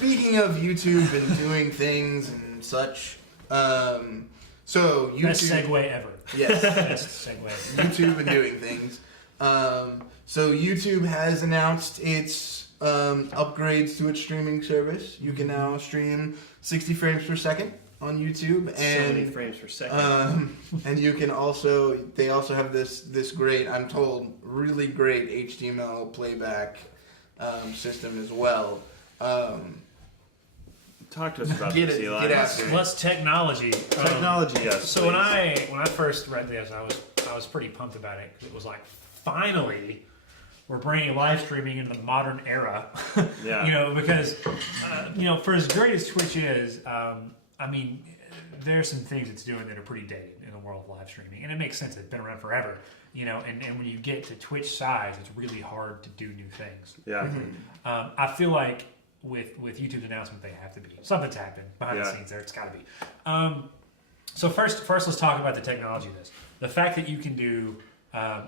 speaking of YouTube and doing things and such, so YouTube... Best segue ever. Yes. Best segue ever. YouTube and doing things. So YouTube has announced its upgrades to its streaming service. You can now stream 60 frames per second on YouTube, and so many frames per second. and you can also, they also have this great, I'm told, really great HTML playback system as well. Talk to us about Get this, it, Eli. get after it. Less technology. Technology, yes. So when I first read this, I was pretty pumped about it because it was like, finally, we're bringing live streaming into the modern era. Yeah. You know, because for as great as Twitch is, I mean, there's some things it's doing that are pretty dated in the world of live streaming, and it makes sense. It's been around forever. You know, and when you get to Twitch size, it's really hard to do new things. Yeah. I feel like with YouTube's announcement, they have to be. Something's happened behind the scenes there. It's got to be. So first, let's talk about the technology of this. The fact that you can do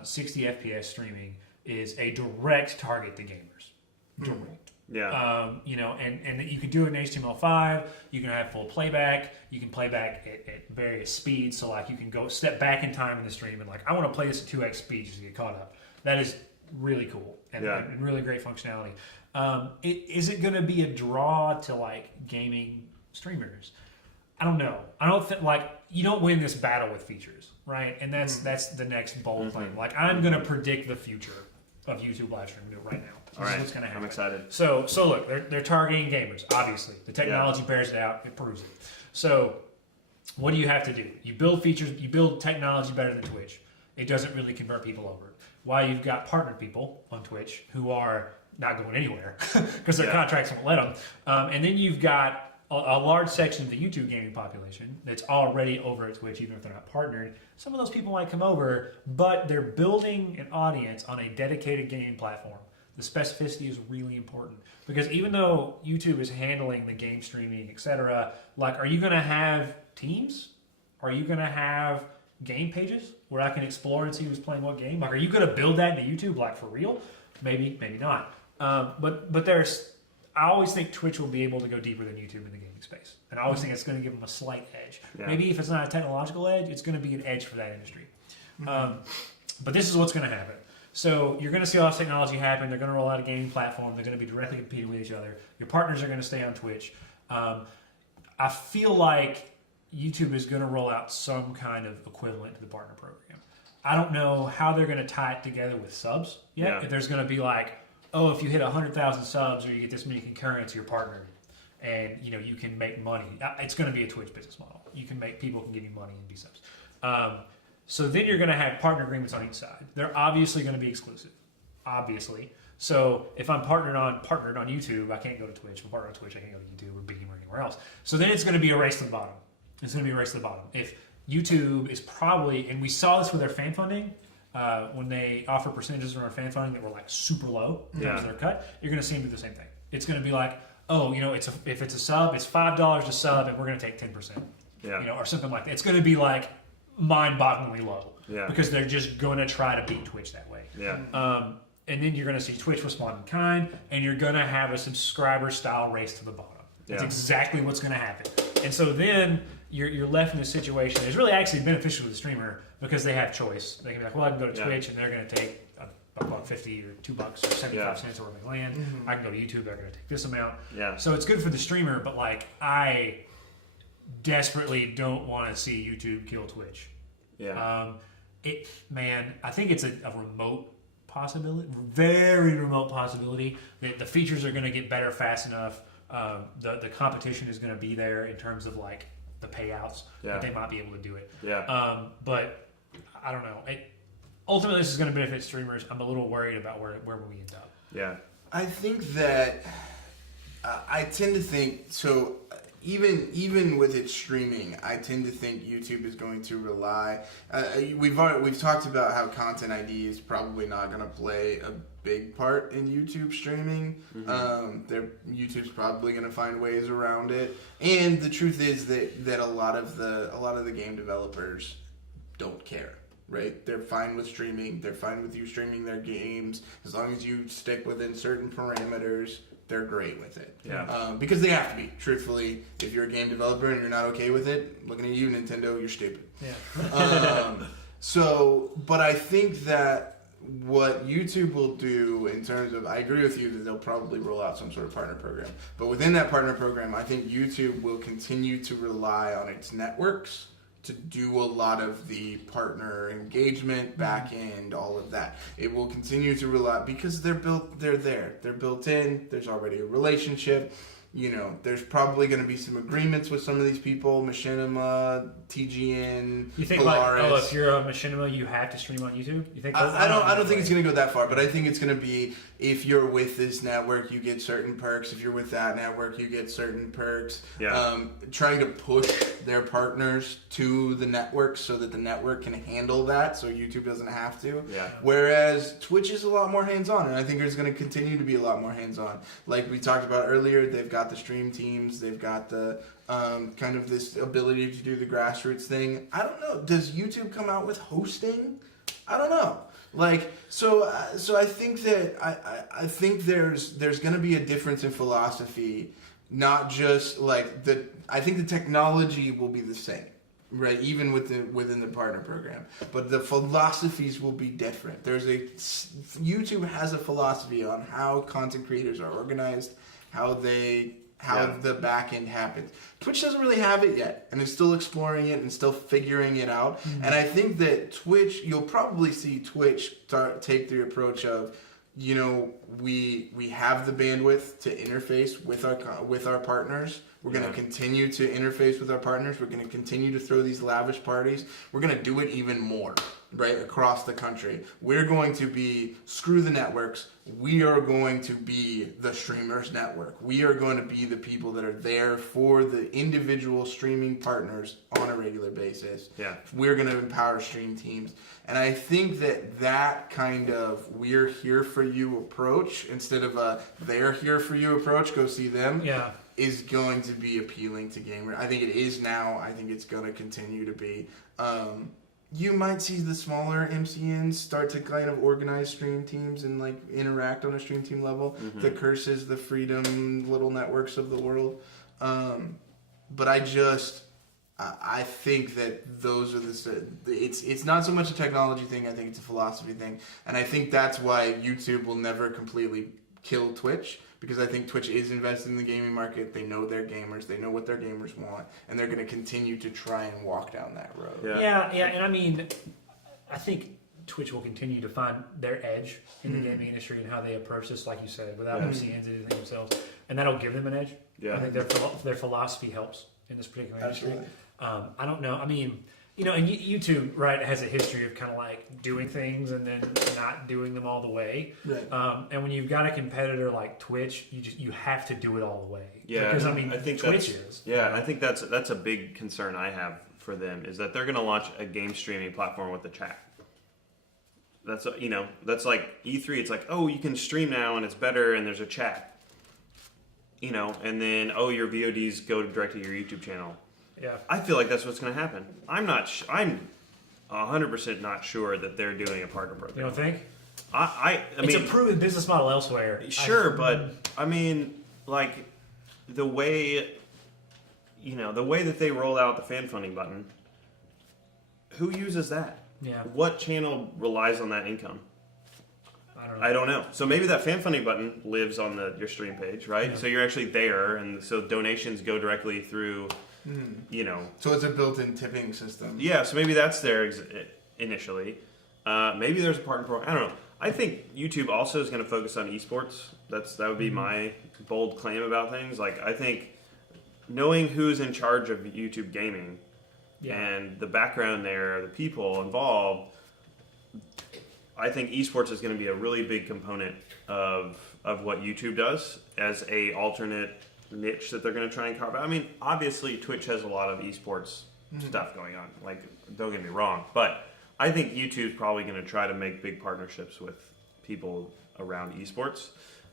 60 FPS streaming is a direct target to gamers. Direct. Yeah. And you can do it in HTML5. You can have full playback. You can play back at various speeds. So like you can go step back in time in the stream and like I want to play this at 2x speed just to get caught up. That is really cool and really great functionality. Is it going to be a draw to like gaming streamers? I don't know. I don't think like you don't win this battle with features, right? And that's the next bold thing. Like I'm going to predict the future of YouTube live streaming right now. All right. What's going to happen. I'm excited. So look, they're targeting gamers. Obviously, the technology bears it out. It proves it. So what do you have to do? You build features. You build technology better than Twitch. It doesn't really convert people over. Why you've got partnered people on Twitch who are not going anywhere because their contracts won't let them. And then you've got a large section of the YouTube gaming population that's already over at Twitch, even if they're not partnered. Some of those people might come over, but they're building an audience on a dedicated gaming platform. The specificity is really important because even though YouTube is handling the game streaming, etc., like, are you going to have teams? Are you going to have game pages where I can explore and see who's playing what game? Like, are you going to build that into YouTube, like for real? Maybe, maybe not. But there's, I always think Twitch will be able to go deeper than YouTube in the gaming space, and I always think it's going to give them a slight edge. Yeah. Maybe if it's not a technological edge, it's going to be an edge for that industry. But this is what's going to happen. So you're going to see all this technology happen. They're going to roll out a gaming platform. They're going to be directly competing with each other. Your partners are going to stay on Twitch. I feel like YouTube is going to roll out some kind of equivalent to the partner program. I don't know how they're going to tie it together with subs yet. Yeah. If there's going to be like, oh, if you hit 100,000 subs or you get this many concurrents, you're partnered, and you can make money. It's going to be a Twitch business model. People can give you money and be subs. So then you're going to have partner agreements on each side. They're obviously going to be exclusive, obviously. So if I'm partnered on YouTube, I can't go to Twitch. If I'm partnered on Twitch, I can't go to YouTube or Beam or anywhere else. So then it's going to be a race to the bottom. It's going to be a race to the bottom. If YouTube is probably, and we saw this with their fan funding, when they offer percentages on our fan funding that were like super low in terms of their cut, you're going to see them do the same thing. It's going to be like, oh, if it's a sub, it's $5 a sub, and we're going to take 10%, or something like that. It's going to be like mind-bogglingly low, because they're just going to try to beat Twitch that way. And then you're going to see Twitch respond in kind, and you're going to have a subscriber-style race to the bottom. That's exactly what's going to happen. And so then you're left in a situation that's really actually beneficial to the streamer because they have choice. They can be like, well, I can go to Twitch, and they're going to take $1.50 or $2 or 75 cents or where they land. I can go to YouTube, they're going to take this amount. So it's good for the streamer, but like I desperately don't want to see YouTube kill Twitch. I think it's a remote possibility, very remote possibility that the features are going to get better fast enough. The competition is going to be there in terms of like the payouts that they might be able to do it. But I don't know. Ultimately, this is going to benefit streamers. I'm a little worried about where we end up. I think that I tend to think so. Even with its streaming, I tend to think YouTube is going to rely. We've talked about how Content ID is probably not going to play a big part in YouTube streaming. YouTube's probably going to find ways around it, and the truth is that a lot of the game developers don't care. Right? They're fine with streaming. They're fine with you streaming their games as long as you stick within certain parameters. they're great with it. Yeah. Because they have to be. Truthfully, if you're a game developer and you're not okay with it, looking at you, Nintendo, you're stupid. Yeah. But I think that what YouTube will do in terms of, I agree with you that they'll probably roll out some sort of partner program. But within that partner program, I think YouTube will continue to rely on its networks to do a lot of the partner engagement, back end, all of that. It will continue to rely, because they're there. They're built in, there's already a relationship. You know, there's probably going to be some agreements with some of these people, Machinima, TGN, You think Polaris. like, if you're a Machinima, you have to stream on YouTube? You think? I don't think it's going to go that far, but I think it's going to be, if you're with this network, you get certain perks. If you're with that network, you get certain perks. Yeah. Trying to push their partners to the network so that the network can handle that, so YouTube doesn't have to. Yeah. Whereas Twitch is a lot more hands-on, and I think there's going to continue to be a lot more hands-on. Like we talked about earlier, they've got the stream teams, they've got the kind of this ability to do the grassroots thing. I don't know. Does YouTube come out with hosting? I don't know. Like, so I think that I think there's going to be a difference in philosophy, not just like I think the technology will be the same, right? Even within the partner program, but the philosophies will be different. YouTube has a philosophy on how content creators are organized, how the back end happens. Twitch doesn't really have it yet, and is still exploring it and still figuring it out. Mm-hmm. And I think that you'll probably see Twitch take the approach of, you know, we have the bandwidth to interface with our partners. We're going to continue to interface with our partners. We're going to continue to throw these lavish parties. We're going to do it even more, right, across the country. We're going to be, screw the networks. We are going to be the streamers network. We are going to be the people that are there for the individual streaming partners on a regular basis. Yeah. We're going to empower stream teams. And I think that kind of we're here for you approach, instead of a they're here for you approach, go see them, is going to be appealing to gamers. I think it is now. I think it's going to continue to be. You might see the smaller MCNs start to kind of organize stream teams and like interact on a stream team level. Mm-hmm. The Curses, the Freedom little networks of the world. But I think that those are it's not so much a technology thing. I think it's a philosophy thing. And I think that's why YouTube will never completely kill Twitch, because I think Twitch is invested in the gaming market. They know their gamers. They know what their gamers want. And they're going to continue to try and walk down that road. Yeah. And I mean, I think Twitch will continue to find their edge in the gaming industry and how they approach this, like you said, without MCNs and anything themselves. And that'll give them an edge. Yeah. I think their philosophy helps in this particular industry. I don't know. I mean, you know, and YouTube, right, has a history of kind of like doing things and then not doing them all the way. Right. And when you've got a competitor like Twitch, you have to do it all the way. Yeah. Because I think Twitch is. Yeah, and I think that's a big concern I have for them, is that they're going to launch a game streaming platform with the chat. That's like E3. It's like, oh, you can stream now and it's better and there's a chat. You know, and then your VODs go directly to your YouTube channel. Yeah, I feel like that's what's going to happen. I'm 100% not sure that they're doing a partner program. You don't think? I mean, it's a proven business model elsewhere. Sure, but I mean, like the way that they roll out the fan funding button, who uses that? Yeah. What channel relies on that income? I don't know. So maybe that fan funding button lives on your stream page, right? Yeah. So you're actually there, and so donations go directly through. You know, so it's a built-in tipping system. Yeah, so maybe that's there initially. Maybe there's a partner program. I don't know. I think YouTube also is going to focus on esports. That would be my bold claim about things. Like, I think knowing who's in charge of YouTube gaming and the background there, the people involved, I think esports is going to be a really big component of what YouTube does as a alternate niche that they're going to try and carve out. I mean, obviously Twitch has a lot of esports stuff going on. Like, don't get me wrong, but I think YouTube's probably going to try to make big partnerships with people around esports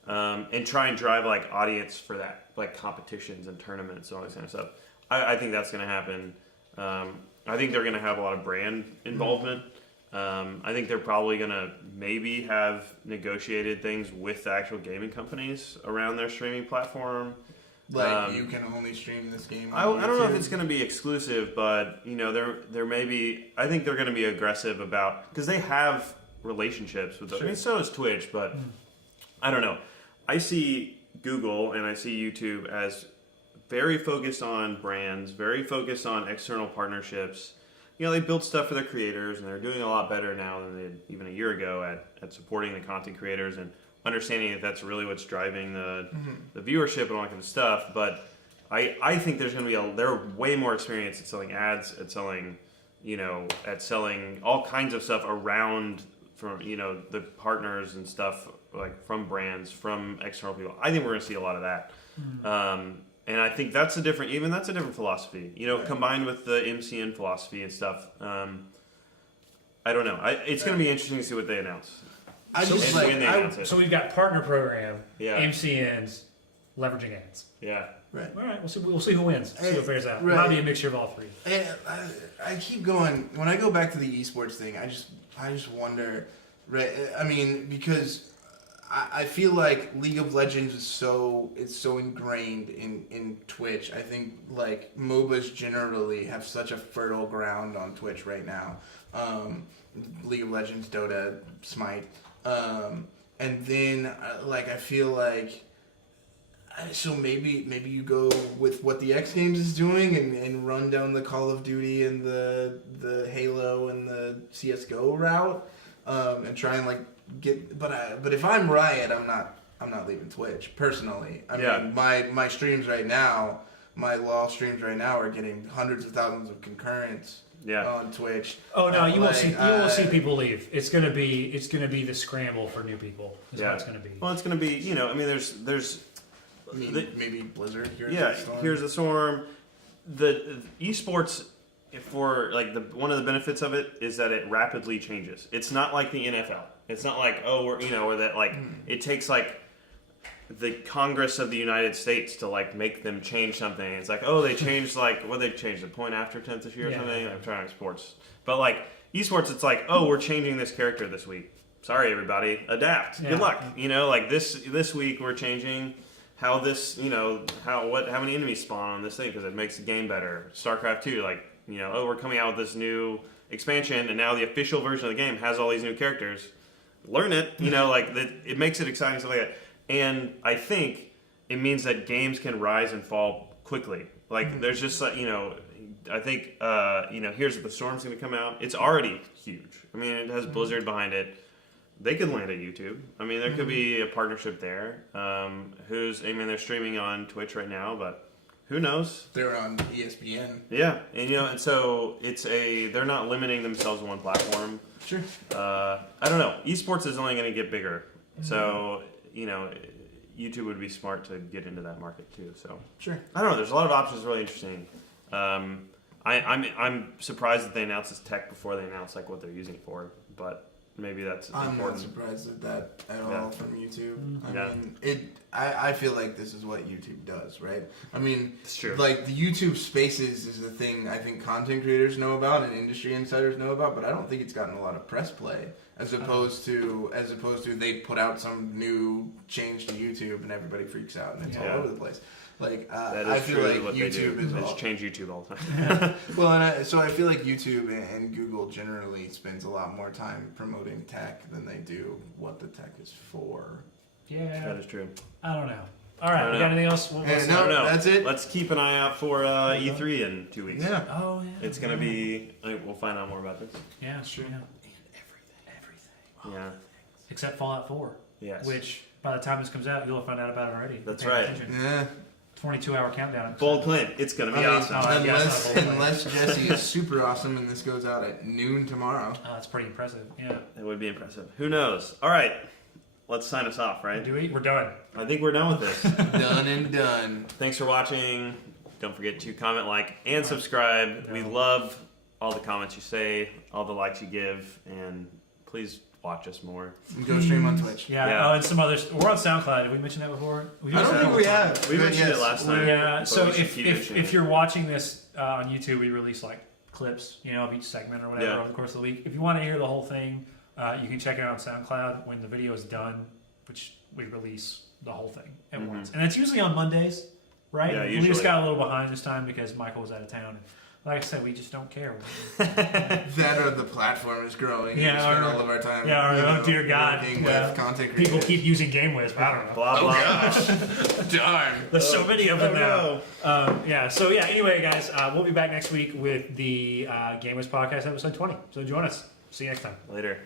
and try and drive like audience for that, like competitions and tournaments and all this kind of stuff. I think that's going to happen. I think they're going to have a lot of brand involvement. I think they're probably going to maybe have negotiated things with the actual gaming companies around their streaming platform. Like you can only stream this game. I don't know if it's going to be exclusive, but there may be. I think they're going to be aggressive about because they have relationships with. Sure. I mean, so does Twitch, but I don't know. I see Google and I see YouTube as very focused on brands, very focused on external partnerships. They build stuff for their creators, and they're doing a lot better now than they did even a year ago at supporting the content creators and understanding that that's really what's driving the viewership and all that kind of stuff. But I think there's going to be they're way more experienced at selling ads, at selling, at selling all kinds of stuff around from the partners and stuff like from brands, from external people. I think we're going to see a lot of that. And I think that's a different philosophy, right. Combined with the MCN philosophy and stuff. I don't know. It's going to be interesting to see what they announce. So we've got partner program, MCNs, leveraging ads. Yeah. Right. All right. We'll see who wins. See what fares out. Right. It might be a mixture of all three. And I keep going. When I go back to the esports thing, I just wonder. Right. I mean, because I feel like League of Legends is so ingrained in Twitch. I think like MOBAs generally have such a fertile ground on Twitch right now. League of Legends, Dota, Smite, and then I feel like so maybe you go with what the X Games is doing and run down the Call of Duty and the Halo and the CS:GO route, and try and but if I'm Riot, I'm not leaving Twitch personally. I mean, my streams right now, my LoL streams right now are getting hundreds of thousands of concurrents on Twitch. Oh no, you won't see people leave. It's gonna be the scramble for new people. Is what it's gonna be. Well, it's gonna be there's maybe Blizzard. Here's the Storm. The esports. For one of the benefits of it is that it rapidly changes. It's not like the NFL. It's not like it takes the Congress of the United States to make them change something. It's they changed they changed the point after 10th this year or something. I'm trying to sports, but esports, it's we're changing this character this week. Sorry everybody, adapt. Good luck. This week we're changing how this how many enemies spawn on this thing because it makes the game better. StarCraft 2 we're coming out with this new expansion, and now the official version of the game has all these new characters. Learn it, it makes it exciting, stuff like that. And I think it means that games can rise and fall quickly. There's just I think here's the Storm's going to come out. It's already huge. I mean, it has Blizzard behind it. They could land at YouTube. I mean, there could be a partnership there. They're streaming on Twitch right now, but. Who knows? They're on ESPN. Yeah, and so they're not limiting themselves to one platform. Sure. I don't know. Esports is only going to get bigger, so YouTube would be smart to get into that market too. So sure. I don't know. There's a lot of options. Really interesting. I'm surprised that they announced this tech before they announced what they're using it for, but. Maybe that's important. I'm not surprised at that at all from YouTube. I mean, I feel like this is what YouTube does, right? I mean, it's true. The YouTube Spaces is the thing I think content creators know about and industry insiders know about, but I don't think it's gotten a lot of press play as opposed to they put out some new change to YouTube and everybody freaks out and it's all over the place. I feel like YouTube is they just change YouTube all the time. Well, so I feel like YouTube and Google generally spends a lot more time promoting tech than they do what the tech is for. Yeah, that is true. I don't know. All right, we got anything else? No, that's it. Let's keep an eye out for E3 in 2 weeks. Yeah. Oh, yeah. It's gonna be. We'll find out more about this. Yeah, sure. Yeah. And everything. Yeah. Except Fallout 4. Yes. Which by the time this comes out, you'll have found out about it already. That's right. Yeah. 22-hour countdown. Bold claim. It's going to be awesome. Unless Jesse is super awesome and this goes out at noon tomorrow. Oh, that's pretty impressive. Yeah. It would be impressive. Who knows? All right. Let's sign us off, right? Do we? We're done. I think we're done with this. Done and done. Thanks for watching. Don't forget to comment, like, and subscribe. No. We love all the comments you say, all the likes you give, and please watch us more. And go stream on Twitch. Yeah. Oh, and some others. We're on SoundCloud. Did we mention that before? I don't think we have. We mentioned it last time. Yeah. So if you're watching this on YouTube, we release clips, of each segment or whatever Yeah. over the course of the week. If you want to hear the whole thing, you can check it out on SoundCloud when the video is done, which we release the whole thing at once. And it's usually on Mondays, right? Yeah, We usually. just got a little behind this time because Michael was out of town. And like I said, we just don't care. That or the platform is growing. Yeah, We spend or- all of our time. oh dear God. working Yeah. with content People creators. keep using GameWiz, but I don't know. Blah Oh blah. gosh, darn. There's so many of them Oh, now. So anyway, guys, we'll be back next week with the GameWiz Podcast episode 20. So join us. See you next time. Later.